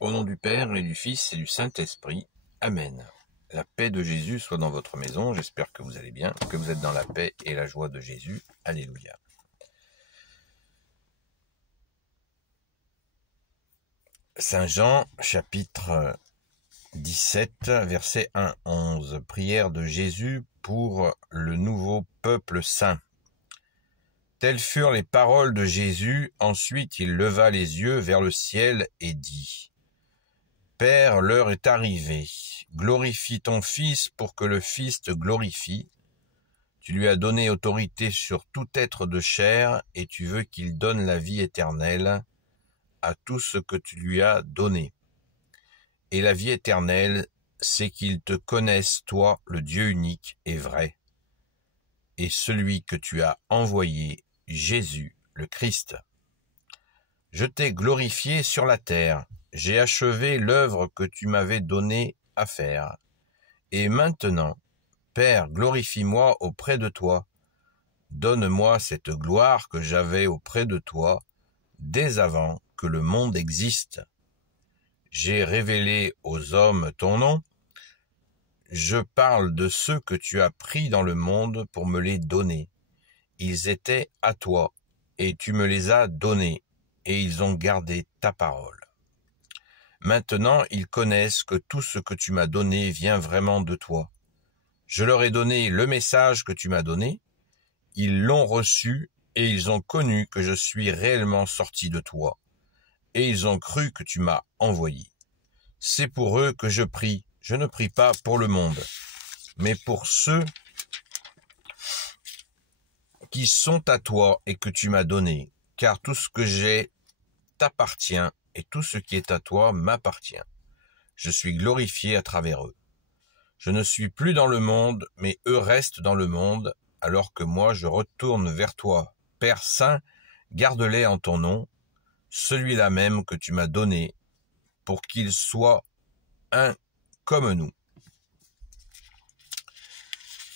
Au nom du Père et du Fils et du Saint-Esprit. Amen. La paix de Jésus soit dans votre maison. J'espère que vous allez bien, que vous êtes dans la paix et la joie de Jésus. Alléluia. Saint Jean, chapitre 17, versets 1-11. Prière de Jésus pour le nouveau peuple saint. Telles furent les paroles de Jésus. Ensuite, il leva les yeux vers le ciel et dit : Père, l'heure est arrivée. Glorifie ton Fils pour que le Fils te glorifie. Tu lui as donné autorité sur tout être de chair et tu veux qu'il donne la vie éternelle à tout ce que tu lui as donné. Et la vie éternelle, c'est qu'ils te connaissent, toi, le Dieu unique et vrai, et celui que tu as envoyé, Jésus, le Christ. Je t'ai glorifié sur la terre, j'ai achevé l'œuvre que tu m'avais donnée à faire. Et maintenant, Père, glorifie-moi auprès de toi. Donne-moi cette gloire que j'avais auprès de toi dès avant que le monde existe. J'ai révélé aux hommes ton nom. Je parle de ceux que tu as pris dans le monde pour me les donner. Ils étaient à toi, et tu me les as donnés, et ils ont gardé ta parole. Maintenant, ils connaissent que tout ce que tu m'as donné vient vraiment de toi. Je leur ai donné le message que tu m'as donné, ils l'ont reçu, et ils ont connu que je suis réellement sorti de toi, et ils ont cru que tu m'as envoyé. C'est pour eux que je prie. Je ne prie pas pour le monde, mais pour ceux qui sont à toi et que tu m'as donné, car tout ce que j'ai t'appartient et tout ce qui est à toi m'appartient. Je suis glorifié à travers eux. Je ne suis plus dans le monde, mais eux restent dans le monde, alors que moi je retourne vers toi. Père Saint, garde-les en ton nom, celui-là même que tu m'as donné, pour qu'ils soient un comme nous.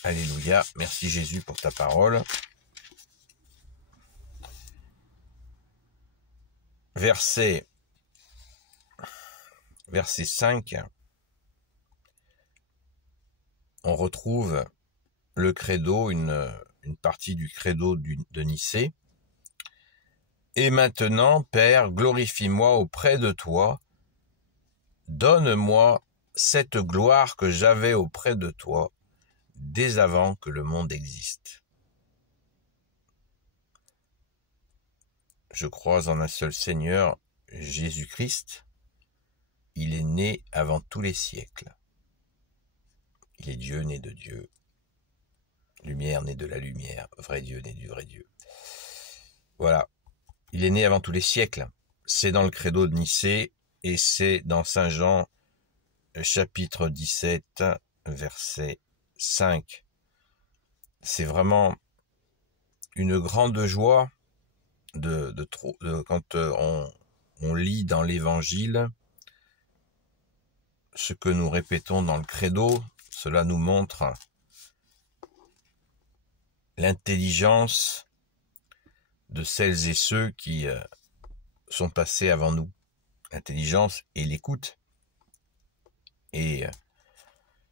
Alléluia, merci Jésus pour ta parole. Verset 5, on retrouve le credo, une partie du credo de Nicée. Et maintenant, Père, glorifie-moi auprès de toi. Donne-moi cette gloire que j'avais auprès de toi dès avant que le monde existe. Je crois en un seul Seigneur, Jésus-Christ. Il est né avant tous les siècles. Il est Dieu né de Dieu. Lumière née de la lumière. Vrai Dieu né du vrai Dieu. Voilà. Il est né avant tous les siècles. C'est dans le credo de Nicée et c'est dans Saint Jean, chapitre 17, verset 5. C'est vraiment une grande joie quand on lit dans l'Évangile ce que nous répétons dans le credo. Cela nous montre l'intelligence de celles et ceux qui sont passés avant nous. L'intelligence et l'écoute. Et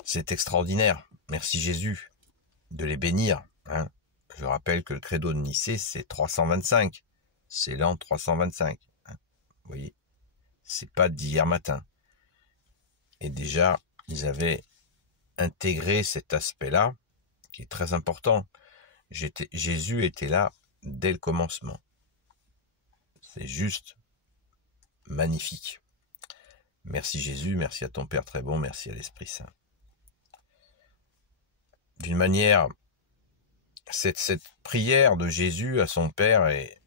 c'est extraordinaire. Merci Jésus de les bénir. Je rappelle que le credo de Nicée, c'est 325. C'est l'an 325. Vous voyez, c'est pas d'hier matin. Et déjà, ils avaient intégré cet aspect-là, qui est très important. Jésus était là dès le commencement. C'est juste magnifique. Merci Jésus, merci à ton Père très bon, merci à l'Esprit Saint. D'une manière, cette prière de Jésus à son Père est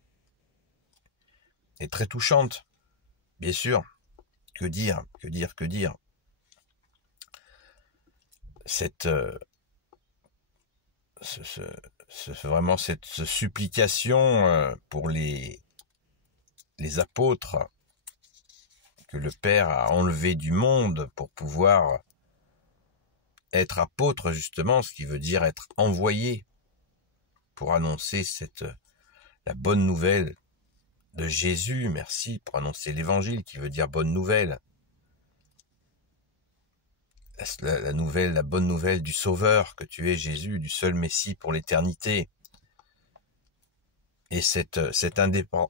très touchante. Bien sûr, que dire. Vraiment cette supplication pour les apôtres que le Père a enlevé du monde pour pouvoir être apôtre, justement, ce qui veut dire être envoyé pour annoncer la bonne nouvelle de Jésus. Merci pour annoncer l'évangile qui veut dire bonne nouvelle. la bonne nouvelle du Sauveur, que tu es Jésus, du seul Messie pour l'éternité. Et cette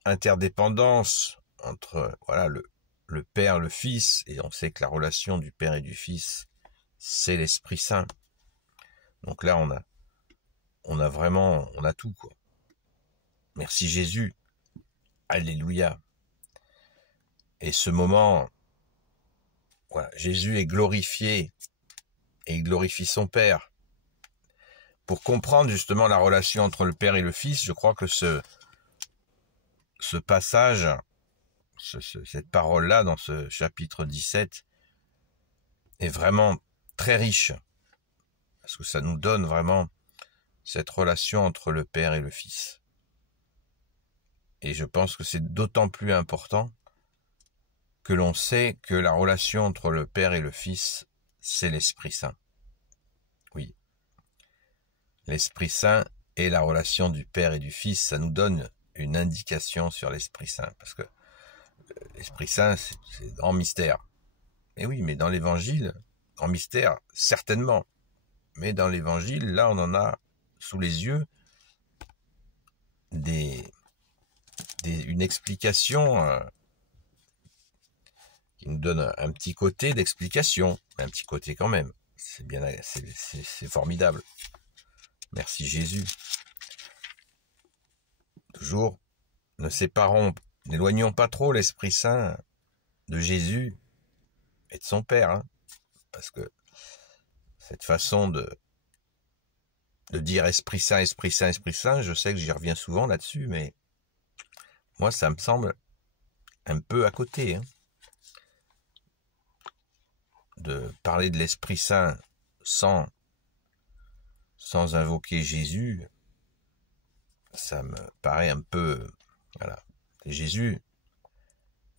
interdépendance entre voilà le Père, le Fils, et on sait que la relation du Père et du Fils, c'est l'Esprit Saint. Donc là, on a tout, quoi. Merci Jésus. Alléluia. Et ce moment, voilà, Jésus est glorifié et il glorifie son Père. Pour comprendre justement la relation entre le Père et le Fils, je crois que ce passage, cette parole-là dans ce chapitre 17 est vraiment très riche, parce que ça nous donne vraiment cette relation entre le Père et le Fils. Et je pense que c'est d'autant plus important que l'on sait que la relation entre le Père et le Fils, c'est l'Esprit Saint. Oui. L'Esprit Saint et la relation du Père et du Fils, ça nous donne une indication sur l'Esprit Saint. Parce que l'Esprit Saint, c'est grand mystère. Et oui, mais dans l'Évangile, grand mystère, certainement. Mais dans l'Évangile, là, on en a sous les yeux une explication qui nous donne un petit côté d'explication, un petit côté quand même. C'est bien, c'est formidable. Merci Jésus. Toujours, n'éloignons pas trop l'Esprit Saint de Jésus et de son Père, hein, parce que cette façon de dire Esprit Saint, Esprit Saint, Esprit Saint, je sais que j'y reviens souvent là-dessus, mais moi ça me semble un peu à côté, hein. De parler de l'Esprit Saint sans invoquer Jésus, ça me paraît un peu... Voilà. Et Jésus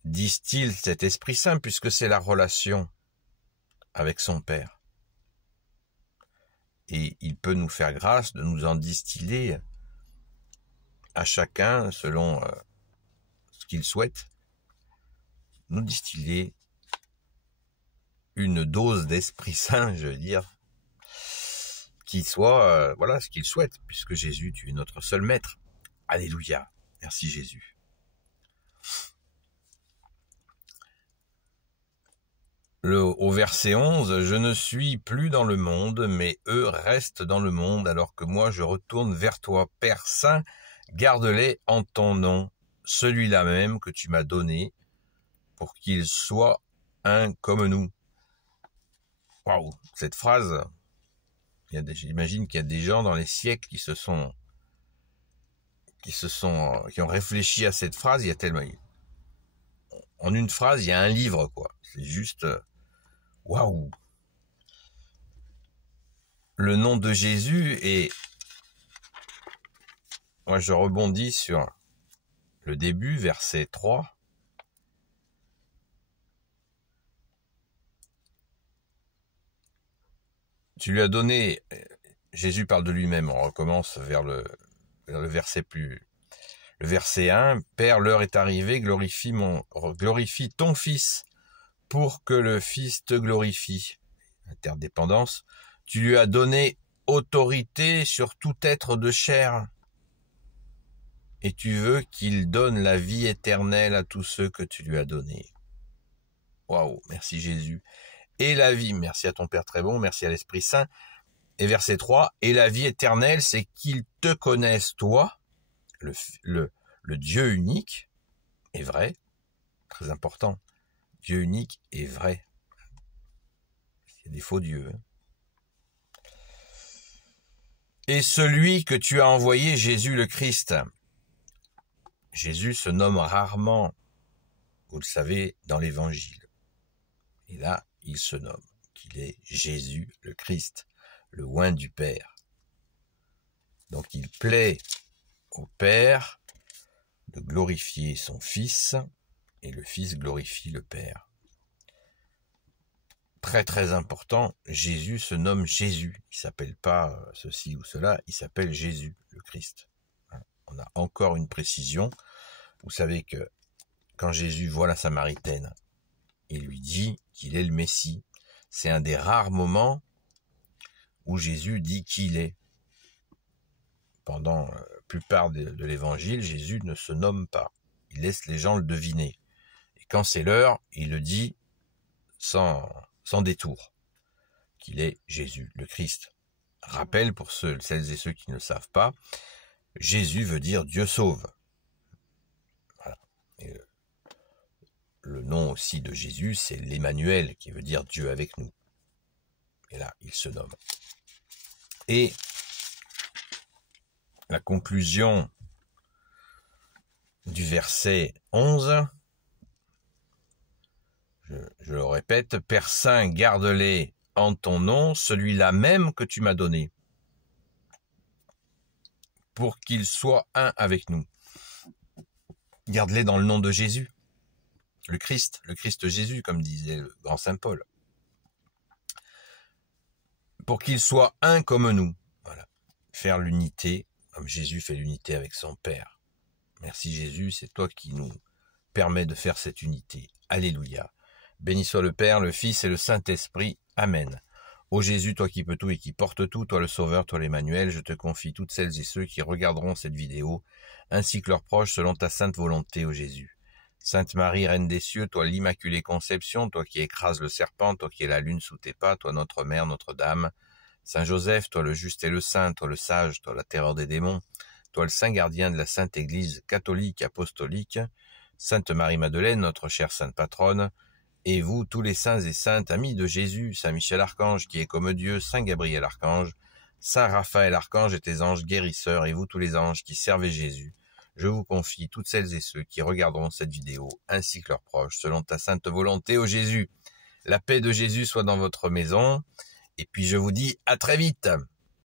distille cet Esprit Saint puisque c'est la relation avec son Père. Et il peut nous faire grâce de nous en distiller à chacun selon ce qu'il souhaite, nous distiller une dose d'Esprit Saint, je veux dire, qui soit, voilà, ce qu'il souhaite, puisque Jésus, tu es notre seul maître. Alléluia. Merci Jésus. Au verset 11, « Je ne suis plus dans le monde, mais eux restent dans le monde, alors que moi je retourne vers toi. Père Saint, garde-les en ton nom, celui-là même que tu m'as donné, pour qu'ils soient un comme nous. » Waouh, cette phrase, j'imagine qu'il y a des gens dans les siècles qui ont réfléchi à cette phrase. Il y a tellement, en une phrase, il y a un livre, quoi. C'est juste, waouh. Le nom de Jésus est, moi je rebondis sur le début, verset 3. Tu lui as donné, Jésus parle de lui-même, on recommence vers le verset le verset 1, « Père, l'heure est arrivée, glorifie ton Fils, pour que le Fils te glorifie. » Interdépendance. « Tu lui as donné autorité sur tout être de chair, et tu veux qu'il donne la vie éternelle à tous ceux que tu lui as donnés. » Waouh, merci Jésus. Et la vie, merci à ton Père très bon, merci à l'Esprit Saint. Et verset 3, « Et la vie éternelle, c'est qu'ils te connaissent, toi, le Dieu unique et vrai. » Très important. Dieu unique et vrai. Il y a des faux dieux. Et celui que tu as envoyé, Jésus le Christ. Jésus se nomme rarement, vous le savez, dans l'Évangile. Et là, il se nomme qu'il est Jésus le Christ, le oint du Père. Donc il plaît au Père de glorifier son Fils, et le Fils glorifie le Père. Très très important, Jésus se nomme Jésus. Il ne s'appelle pas ceci ou cela, il s'appelle Jésus, le Christ. On a encore une précision. Vous savez que quand Jésus voit la Samaritaine, il lui dit qu'il est le Messie. C'est un des rares moments où Jésus dit qui il est. Pendant la plupart de l'évangile, Jésus ne se nomme pas. Il laisse les gens le deviner. Et quand c'est l'heure, il le dit sans détour, qu'il est Jésus, le Christ. Rappel pour celles et ceux qui ne le savent pas, Jésus veut dire Dieu sauve. Voilà. Et le nom aussi de Jésus, c'est l'Emmanuel, qui veut dire Dieu avec nous. Et là, il se nomme. Et la conclusion du verset 11, je le répète, Père Saint, garde-les en ton nom, celui-là même que tu m'as donné, pour qu'il soit un avec nous. Garde-les dans le nom de Jésus, le Christ Jésus, comme disait le grand Saint Paul. Pour qu'il soit un comme nous. Voilà. Faire l'unité, comme Jésus fait l'unité avec son Père. Merci Jésus, c'est toi qui nous permets de faire cette unité. Alléluia. Béni soit le Père, le Fils et le Saint-Esprit. Amen. Ô Jésus, toi qui peux tout et qui portes tout, toi le Sauveur, toi l'Emmanuel, je te confie toutes celles et ceux qui regarderont cette vidéo, ainsi que leurs proches, selon ta sainte volonté, ô Jésus. Sainte Marie, Reine des cieux, toi l'Immaculée Conception, toi qui écrases le serpent, toi qui es la lune sous tes pas, toi notre Mère, notre Dame. Saint Joseph, toi le juste et le saint, toi le sage, toi la terreur des démons, toi le saint gardien de la Sainte Église catholique apostolique, Sainte Marie-Madeleine, notre chère sainte patronne, et vous, tous les saints et saintes, amis de Jésus, Saint Michel Archange, qui est comme Dieu, Saint Gabriel Archange, Saint Raphaël Archange et tes anges guérisseurs, et vous tous les anges qui servez Jésus, je vous confie toutes celles et ceux qui regarderont cette vidéo, ainsi que leurs proches, selon ta sainte volonté, ô Jésus. La paix de Jésus soit dans votre maison, et puis je vous dis à très vite.